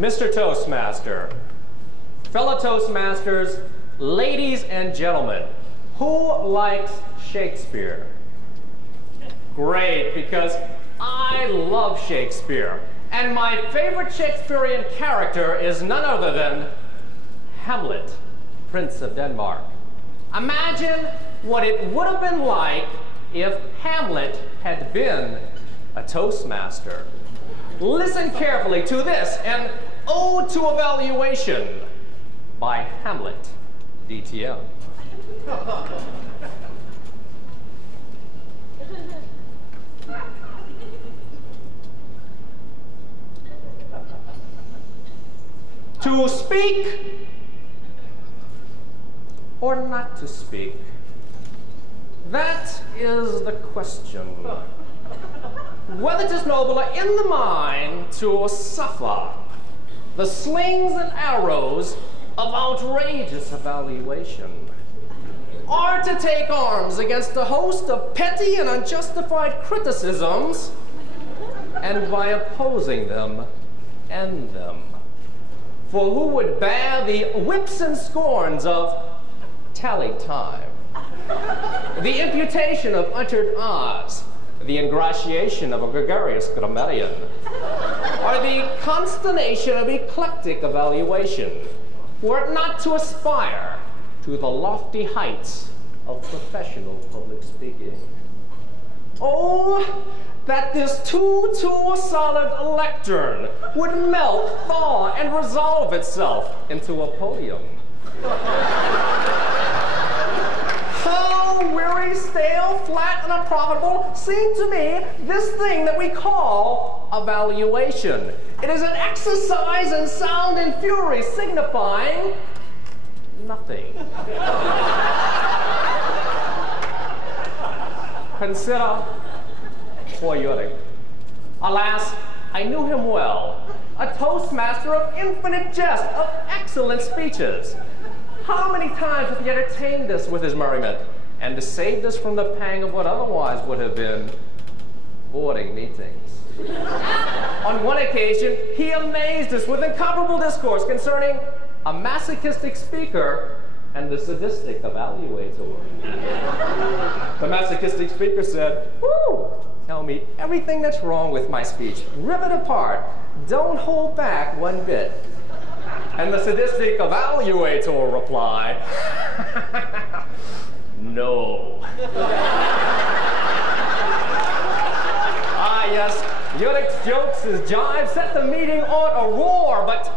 Mr. Toastmaster, fellow Toastmasters, ladies and gentlemen, who likes Shakespeare? Great, because I love Shakespeare. And my favorite Shakespearean character is none other than Hamlet, Prince of Denmark. Imagine what it would have been like if Hamlet had been a Toastmaster. Listen carefully to this, an ode to evaluation by Hamlet, DTM. To speak or not to speak? That is the question. Whether 'tis nobler in the mind to suffer the slings and arrows of outrageous evaluation, or to take arms against a host of petty and unjustified criticisms, and by opposing them, end them. For who would bear the whips and scorns of tally time, the imputation of uttered ahs, the ingratiation of a gregarious grammarian, or the consternation of eclectic evaluation, were it not to aspire to the lofty heights of professional public speaking? Oh, that this too solid lectern would melt, thaw, and resolve itself into a podium. How weary, stale, flat, and unprofitable seemed to me this thing that we call evaluation. It is an exercise in sound and fury, signifying nothing. Consider poetic. Alas, I knew him well, a Toastmaster of infinite jest, of excellent speeches. How many times hath he entertained us with his merriment, and saved us from the pang of what otherwise would have been boarding meetings. On one occasion, he amazed us with incomparable discourse concerning a masochistic speaker and the sadistic evaluator. The masochistic speaker said, "Woo! Tell me everything that's wrong with my speech. Rip it apart. Don't hold back one bit." And the sadistic evaluator replied, "No." Ah, yes, Yurik's jokes, his jibes set the meeting on a roar, but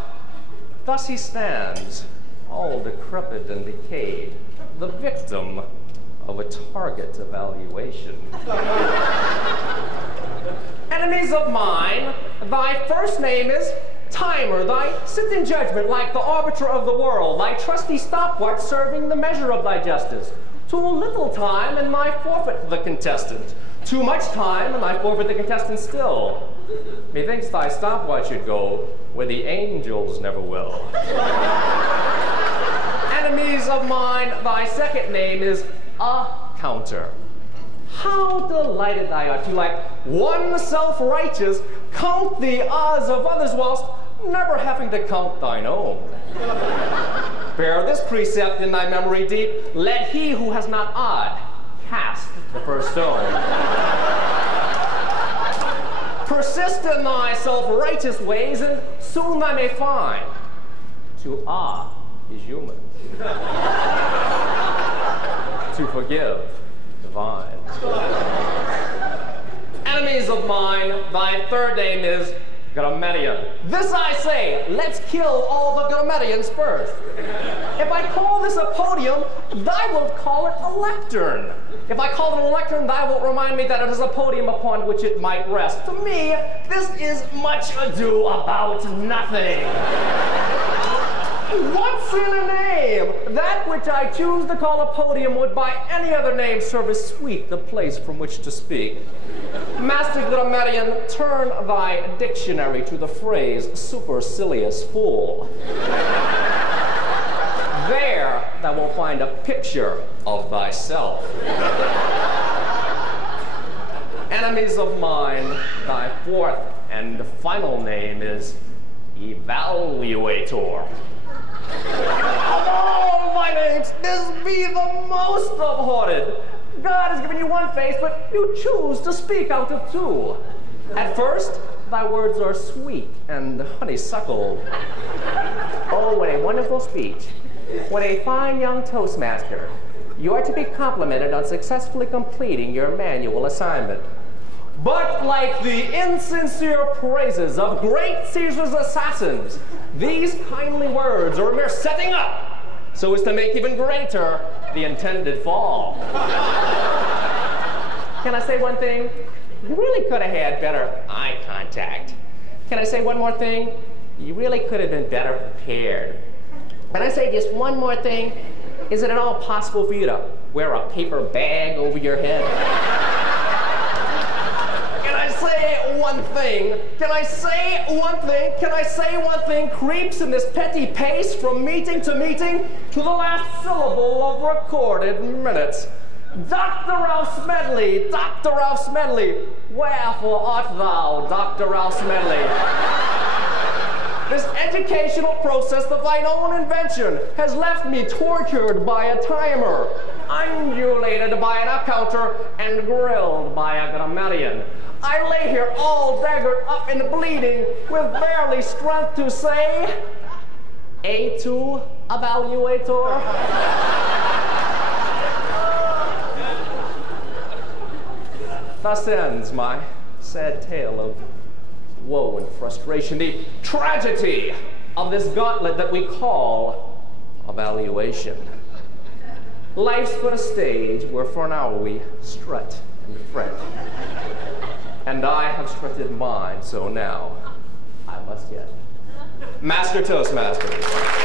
thus he stands, all decrepit and decayed, the victim of a target evaluation. Enemies of mine, thy first name is Timer, thy sit in judgment like the arbiter of the world, thy trusty stopwatch serving the measure of thy justice. Too little time, and I forfeit the contestant. Too much time, and I forfeit the contestant still. Methinks thy stopwatch should go where the angels never will. Enemies of mine, thy second name is a counter. How delighted I are to, like one self-righteous, count the ahs of others whilst never having to count thine own. Bear this precept in thy memory deep: let he who has not odd cast the first stone. Persist in thy self-righteous ways, and soon thou may find to ah is human, to forgive divine. Enemies of mine, thy third name is grammarian. This I say, let's kill all the grammarians first. If I call this a podium, thou wilt call it a lectern. If I call it a lectern, thou wilt remind me that it is a podium upon which it might rest. To me, this is much ado about nothing. What's in a name? That which I choose to call a podium would by any other name serve as sweet the place from which to speak. Master grammarian, turn thy dictionary to the phrase supercilious fool. There thou wilt find a picture of thyself. Enemies of mine, thy fourth and final name is evaluator. Of all my names, this be the most abhorred. God has given you one face, but you choose to speak out of two. At first, thy words are sweet and honeysuckle. Oh, what a wonderful speech. What a fine young Toastmaster. You are to be complimented on successfully completing your manual assignment. But like the insincere praises of great Caesar's assassins, these kindly words are a mere setting up so as to make even greater the intended fall. Can I say one thing? You really could have had better eye contact. Can I say one more thing? You really could have been better prepared. Can I say just one more thing? Is it at all possible for you to wear a paper bag over your head? Can I say one thing? Can I say one thing? Can I say one thing creeps in this petty pace from meeting to meeting to the last syllable of recorded minutes? Dr. Ralph Smedley, Dr. Ralph Smedley, wherefore art thou, Dr. Ralph Smedley? This educational process of thine own invention has left me tortured by a timer, undulated by an accounter, and grilled by a grammarian. I lay here all daggered up and bleeding, with barely strength to say, A2 evaluator. Thus ends my sad tale of woe and frustration, the tragedy of this gauntlet that we call evaluation. Life's but a stage where for an hour we strut and fret. And I have strutted mine, so now I must yet. Master Toastmasters.